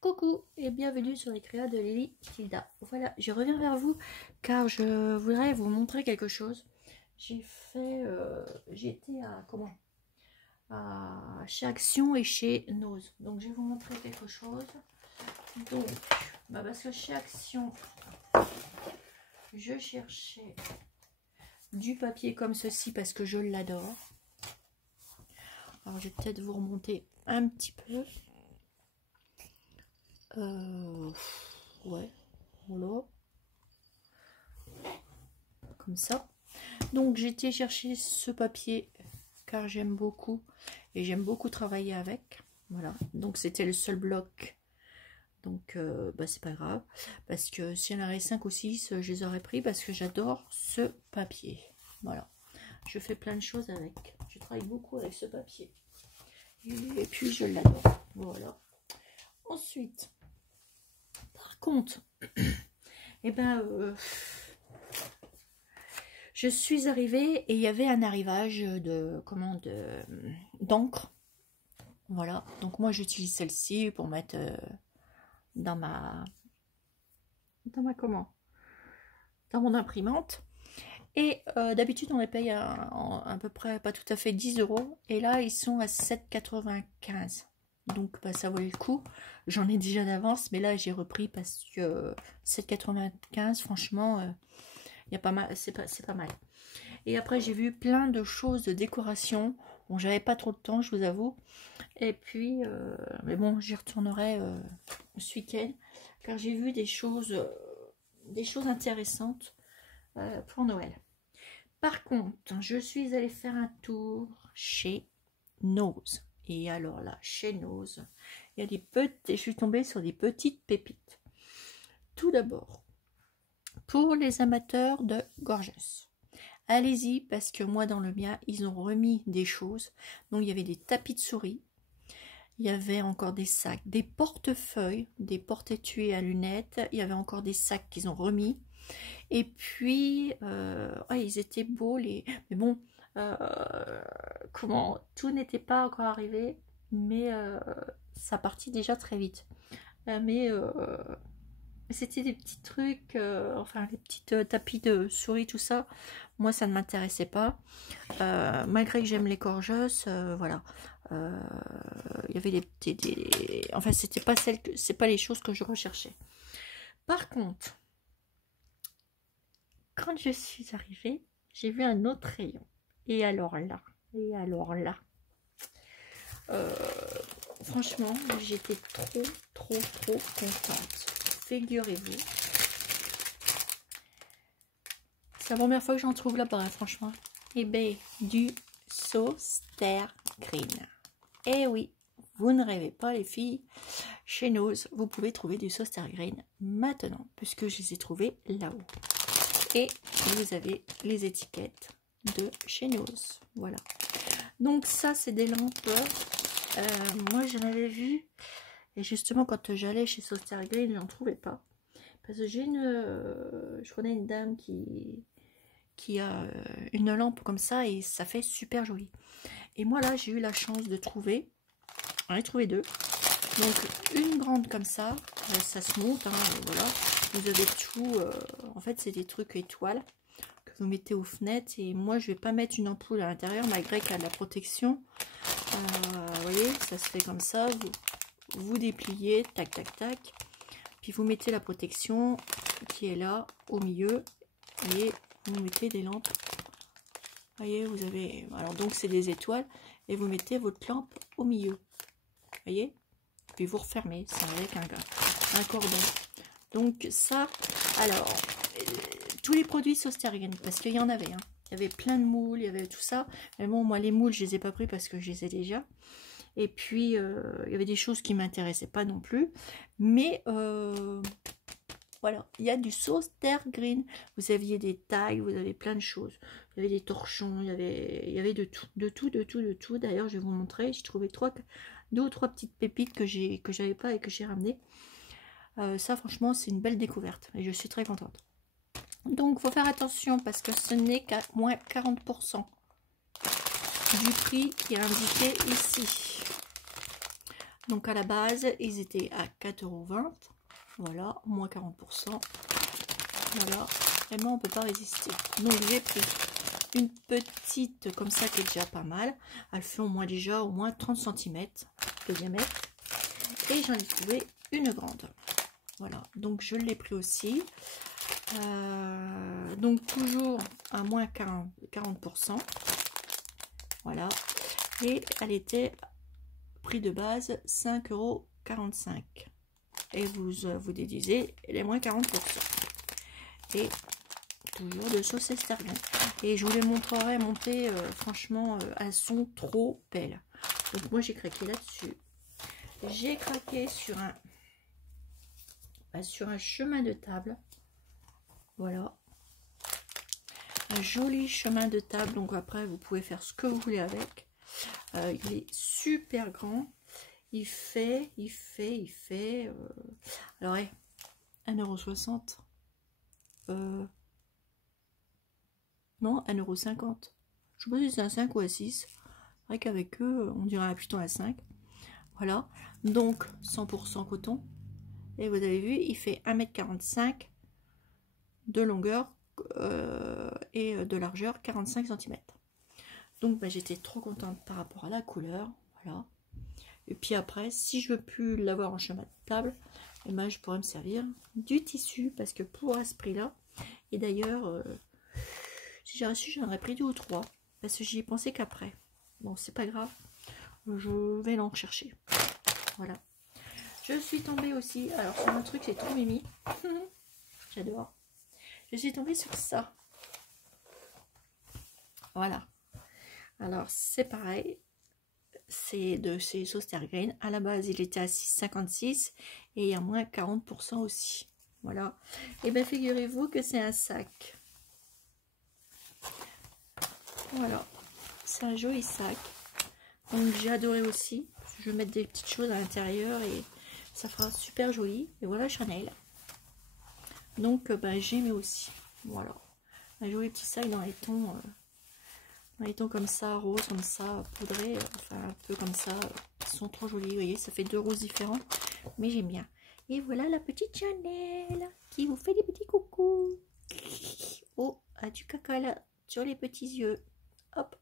Coucou et bienvenue sur les créas de Lily Tilda. Voilà, je reviens vers vous car je voudrais vous montrer quelque chose. J'étais à chez Action et chez Nose. Donc je vais vous montrer quelque chose. Donc, parce que chez Action, je cherchais du papier comme ceci parce que je l'adore. Alors je vais peut-être vous remonter un petit peu. Ouais, voilà, comme ça. Donc j'ai été chercher ce papier car j'aime beaucoup et j'aime beaucoup travailler avec. Voilà, donc c'était le seul bloc. Donc c'est pas grave parce que s'il y en avait 5 ou 6, je les aurais pris parce que j'adore ce papier. Voilà, je fais plein de choses avec. Je travaille beaucoup avec ce papier et puis je l'adore. Voilà. Ensuite, par contre, je suis arrivée et il y avait un arrivage d'encre. Voilà, donc moi j'utilise celle-ci pour mettre dans mon imprimante. Et d'habitude on les paye à peu près, pas tout à fait 10 €. Et là ils sont à 7,95 €. Donc ça valait le coup. J'en ai déjà d'avance, mais là j'ai repris parce que 7,95 €, franchement, il y a pas mal, c'est pas mal. Et après j'ai vu plein de choses de décoration. Bon, j'avais pas trop de temps, je vous avoue. Et puis, mais bon, j'y retournerai ce week-end car j'ai vu des choses intéressantes pour Noël. Par contre, je suis allée faire un tour chez Nose. Et alors là, chez Nose, il y a je suis tombée sur des petites pépites. Tout d'abord, pour les amateurs de gorgeous, allez-y parce que moi dans le mien, ils ont remis des choses. Donc il y avait des tapis de souris, il y avait encore des sacs, des portefeuilles, des porte-étuis à lunettes, il y avait encore des sacs qu'ils ont remis. Et puis, ils étaient beaux, mais bon, tout n'était pas encore arrivé, mais ça partit déjà très vite. C'était des petits trucs, les petits tapis de souris, tout ça. Moi, ça ne m'intéressait pas. Malgré que j'aime les gorgeous, voilà. Il y avait enfin, c'est pas les choses que je recherchais. Par contre, quand je suis arrivée, j'ai vu un autre rayon. Et alors là, franchement, j'étais trop contente. Figurez-vous. C'est la première fois que j'en trouve là-bas, franchement. Et bien, du Soster Green. Et oui, vous ne rêvez pas, les filles. Chez nous, vous pouvez trouver du Soster Green maintenant, puisque je les ai trouvés là-haut. Et vous avez les étiquettes de chez nous. Voilà. Donc ça, c'est des lampes. Moi, j'en avais vu. Et justement, quand j'allais chez Soster Green, je n'en trouvais pas. Parce que je connais une dame qui a une lampe comme ça et ça fait super joli. Et moi, là, j'ai eu la chance de trouver. J'en ai trouvé deux. Donc, une grande comme ça. Ça se monte, hein, voilà. Vous avez tout, en fait c'est des trucs étoiles que vous mettez aux fenêtres. Et moi je vais pas mettre une ampoule à l'intérieur malgré qu'elle a de la protection. Vous voyez, ça se fait comme ça. Vous dépliez, tac tac tac. Puis vous mettez la protection qui est là au milieu. Et vous mettez des lampes. Vous voyez, vous avez... Alors donc c'est des étoiles. Et vous mettez votre lampe au milieu. Vous voyez. Puis vous refermez. C'est avec un cordon. Donc ça, alors, tous les produits Soster Green, parce qu'il y en avait, hein. Il y avait plein de moules, il y avait tout ça. Mais bon, moi les moules, je les ai pas pris parce que je les ai déjà. Et puis, il y avait des choses qui m'intéressaient pas non plus. Mais, voilà, il y a du Soster Green. Vous aviez des tailles, vous avez plein de choses. Il y avait des torchons, il y avait de tout. D'ailleurs, je vais vous montrer, j'ai trouvé 2 ou 3 petites pépites que j'avais pas et que j'ai ramenées. Ça franchement c'est une belle découverte et je suis très contente. Donc il faut faire attention parce que ce n'est qu'à moins 40% du prix qui est indiqué ici. Donc à la base, ils étaient à 4,20 €. Voilà, moins 40%. Voilà, et moi on peut pas résister. Donc j'ai pris une petite comme ça qui est déjà pas mal. Elle fait déjà au moins 30 cm de diamètre. Et j'en ai trouvé une grande. Voilà, donc je l'ai pris aussi. Donc toujours à moins 40%. Voilà, et elle était prix de base 5,45 €. Et vous déduisez les moins 40%. Et toujours de sauce escargot. Et je vous les montrerai monter, franchement, elles sont trop belles. Donc moi j'ai craqué là-dessus. J'ai craqué sur un chemin de table. Voilà. Un joli chemin de table. Donc après vous pouvez faire ce que vous voulez avec. Il est super grand. Il fait alors 1,60 €. Non, 1,50 €. Je sais pas si c'est un 5 ou un 6. C'est vrai qu'avec eux, on dirait plutôt un 5. Voilà. Donc, 100% coton. Et vous avez vu, il fait 1,45 m de longueur et de largeur, 45 cm. Donc, bah, j'étais trop contente par rapport à la couleur. Voilà. Et puis après, si je veux plus l'avoir en chemin de table, et ben, je pourrais me servir du tissu. Parce que pour à ce prix-là, et d'ailleurs... si j'avais su, j'en aurais pris 2 ou 3. Parce que j'y ai pensé qu'après. Bon, c'est pas grave. Je vais l'en chercher. Voilà. Je suis tombée aussi. Alors, sur un truc, c'est trop mimi. J'adore. Je suis tombée sur ça. Voilà. Alors, c'est pareil. C'est de chez Sauce Green. À la base, il était à 6,56 € et il y a moins 40% aussi. Voilà. Et bien, figurez-vous que c'est un sac. Voilà, c'est un joli sac. Donc j'ai adoré aussi. Je vais mettre des petites choses à l'intérieur et ça fera super joli. Et voilà Chanel. Donc j'ai aimé aussi. Voilà, un joli petit sac dans les tons comme ça, rose comme ça, poudré, enfin un peu comme ça. Ils sont trop jolis. Vous voyez, ça fait 2 roses différents, mais j'aime bien. Et voilà la petite Chanel qui vous fait des petits coucous. Oh, a du caca là sur les petits yeux. Hop,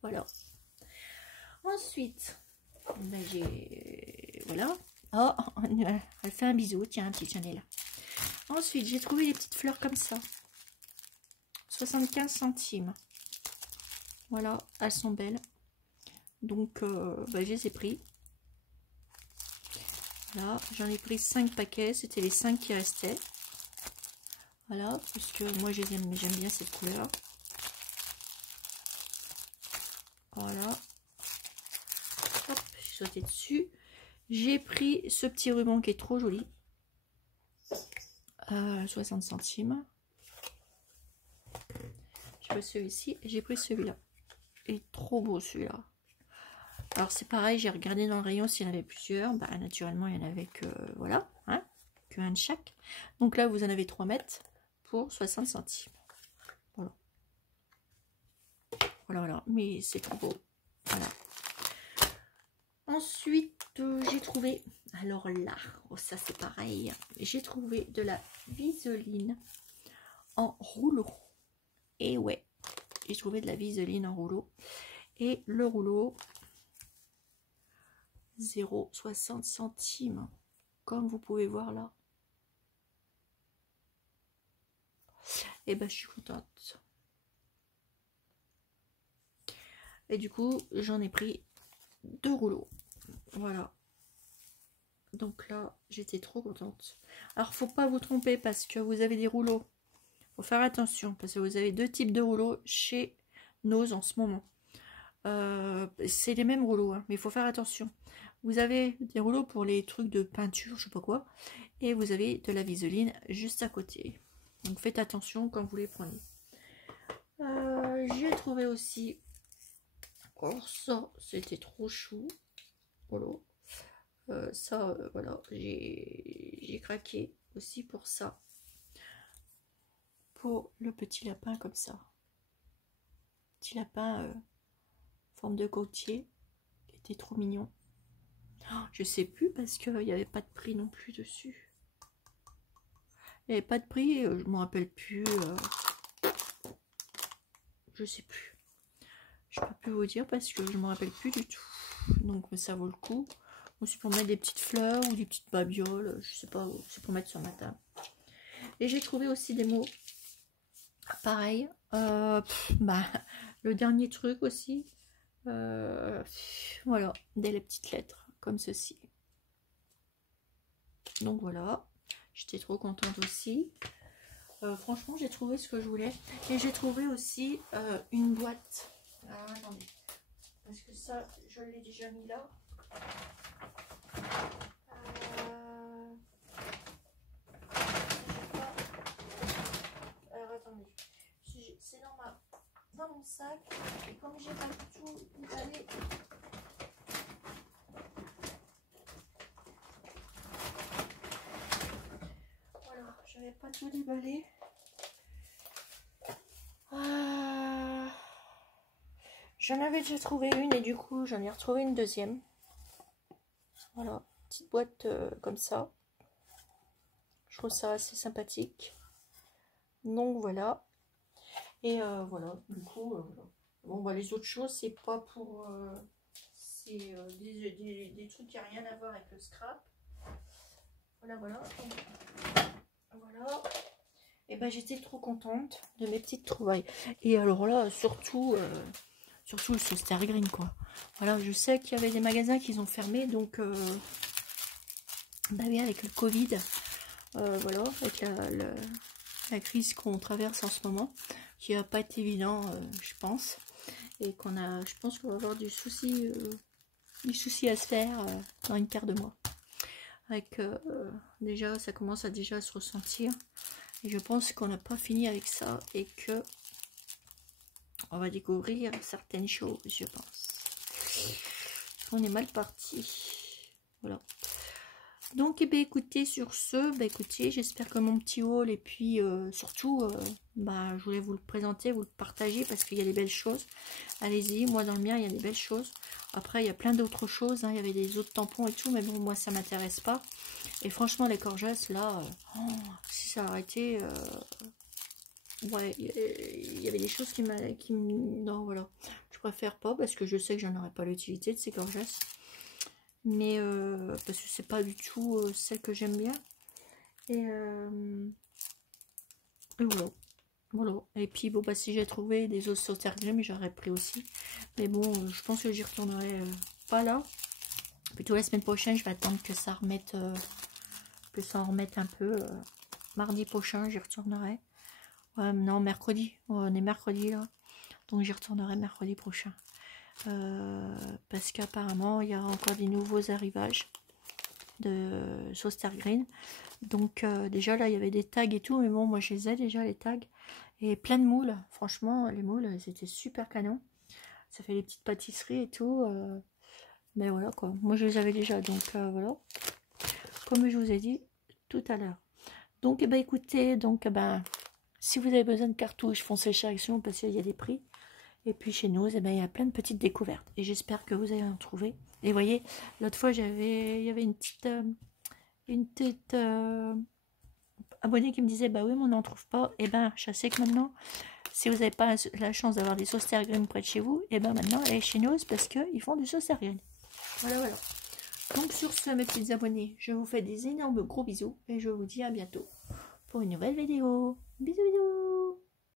voilà. Ensuite, j'ai... Voilà. Oh, elle fait un bisou. Tiens, un petit Chanel. Ensuite, j'ai trouvé des petites fleurs comme ça. 75 centimes. Voilà, elles sont belles. Donc, je les ai pris. Là, j'en ai pris 5 paquets. C'était les 5 qui restaient. Voilà, parce que moi, j'aime bien cette couleur. Voilà. Hop, j'ai sauté dessus. J'ai pris ce petit ruban qui est trop joli. 60 centimes. J'ai pris celui-ci et j'ai pris celui-là. Il est trop beau celui-là. Alors c'est pareil, j'ai regardé dans le rayon s'il y en avait plusieurs. Bah naturellement il y en avait que voilà, hein, que un de chaque. Donc là vous en avez 3 mètres pour 60 centimes. Voilà. Voilà. Mais c'est trop beau. Voilà. Ensuite j'ai trouvé, alors là, oh, ça c'est pareil. J'ai trouvé de la viseline en rouleau. Et ouais, j'ai trouvé de la viseline en rouleau. Et le rouleau, 0,60 centimes. Comme vous pouvez voir là. Et ben je suis contente. Et du coup, j'en ai pris 2 rouleaux. Voilà. Donc là, j'étais trop contente. Alors, faut pas vous tromper parce que vous avez des rouleaux. Faut faire attention parce que vous avez 2 types de rouleaux chez Nose en ce moment. C'est les mêmes rouleaux, hein, mais il faut faire attention. Vous avez des rouleaux pour les trucs de peinture, je sais pas quoi, et vous avez de la viseline juste à côté. Donc faites attention quand vous les prenez. J'ai trouvé aussi, oh ça c'était trop chou, voilà. Ça voilà, j'ai craqué aussi pour ça, pour le petit lapin comme ça, petit lapin forme de côtier, qui était trop mignon. Je sais plus parce qu'il n'y avait pas de prix non plus dessus. Il n'y avait pas de prix, je me rappelle plus. Je sais plus. Je peux plus vous dire parce que je me rappelle plus du tout. Donc ça vaut le coup. C'est pour mettre des petites fleurs ou des petites babioles. Je sais pas, c'est pour mettre sur ma table. Et j'ai trouvé aussi des mots. Pareil. Le dernier truc aussi. Voilà, des petites lettres comme ceci. Donc voilà, j'étais trop contente aussi. Franchement, j'ai trouvé ce que je voulais. Et j'ai trouvé aussi une boîte. Alors, attendez, parce que ça, je l'ai déjà mis là. Alors, attendez, c'est dans mon sac. Et comme j'ai pas tout emballé, voilà, je n'avais pas tout déballé. J'en avais déjà trouvé une et du coup j'en ai retrouvé une deuxième. Voilà, petite boîte comme ça. Je trouve ça assez sympathique. Donc voilà. Et voilà, du coup, voilà. Bon bah les autres choses c'est pas pour... c'est des trucs qui n'ont rien à voir avec le scrap. Voilà, voilà. Voilà. Et ben j'étais trop contente de mes petites trouvailles. Et alors là, surtout le Soster Green, quoi. Voilà, je sais qu'il y avait des magasins qui ont fermé, donc bah oui, avec le Covid, voilà, avec la crise qu'on traverse en ce moment, qui n'a pas été évident, je pense, et je pense qu'on va avoir du souci à se faire dans une paire de mois. Avec déjà, ça commence à déjà se ressentir, et je pense qu'on n'a pas fini avec ça, et que on va découvrir certaines choses, je pense. On est mal parti. Voilà. Donc, écoutez, sur ce, écoutez, j'espère que mon petit haul, et puis surtout, je voulais vous le présenter, vous le partager, parce qu'il y a des belles choses. Allez-y, moi dans le mien, il y a des belles choses. Après, il y a plein d'autres choses, hein. Il y avait des autres tampons et tout, mais bon, moi, ça m'intéresse pas. Et franchement, les Corgès, là, si ça a été... ouais, il y avait des choses qui non, voilà. Je préfère pas, parce que je sais que j'en aurais pas l'utilité de ces Corgès. Mais parce que c'est pas du tout celle que j'aime bien. Et voilà. Voilà. Et puis bon si j'ai trouvé des os Soster Green, j'aurais pris aussi. Mais bon, je pense que j'y retournerai pas là. Plutôt la semaine prochaine, je vais attendre que ça remette un peu. Mardi prochain, j'y retournerai. Ouais, non, mercredi. On est mercredi là. Donc j'y retournerai mercredi prochain. Parce qu'apparemment il y a encore des nouveaux arrivages de Soster Green. Donc déjà là il y avait des tags et tout, mais bon moi je les ai déjà les tags. Et plein de moules, franchement les moules c'était super canon. Ça fait des petites pâtisseries et tout. Mais voilà quoi, moi je les avais déjà, donc voilà. Comme je vous ai dit tout à l'heure. Donc écoutez, donc si vous avez besoin de cartouches, foncez chez Action parce qu'il y a des prix. Et puis chez nous, il y a plein de petites découvertes. Et j'espère que vous allez en trouver. Et vous voyez, l'autre fois, il y avait une petite abonnée qui me disait, bah oui, mais on n'en trouve pas. Et je sais que maintenant, si vous n'avez pas la chance d'avoir des Soster Green près de chez vous, et maintenant, allez chez nous parce qu'ils font du Soster Green. Voilà, voilà. Donc sur ce, mes petits abonnés, je vous fais des énormes gros bisous. Et je vous dis à bientôt pour une nouvelle vidéo. Bisous, bisous.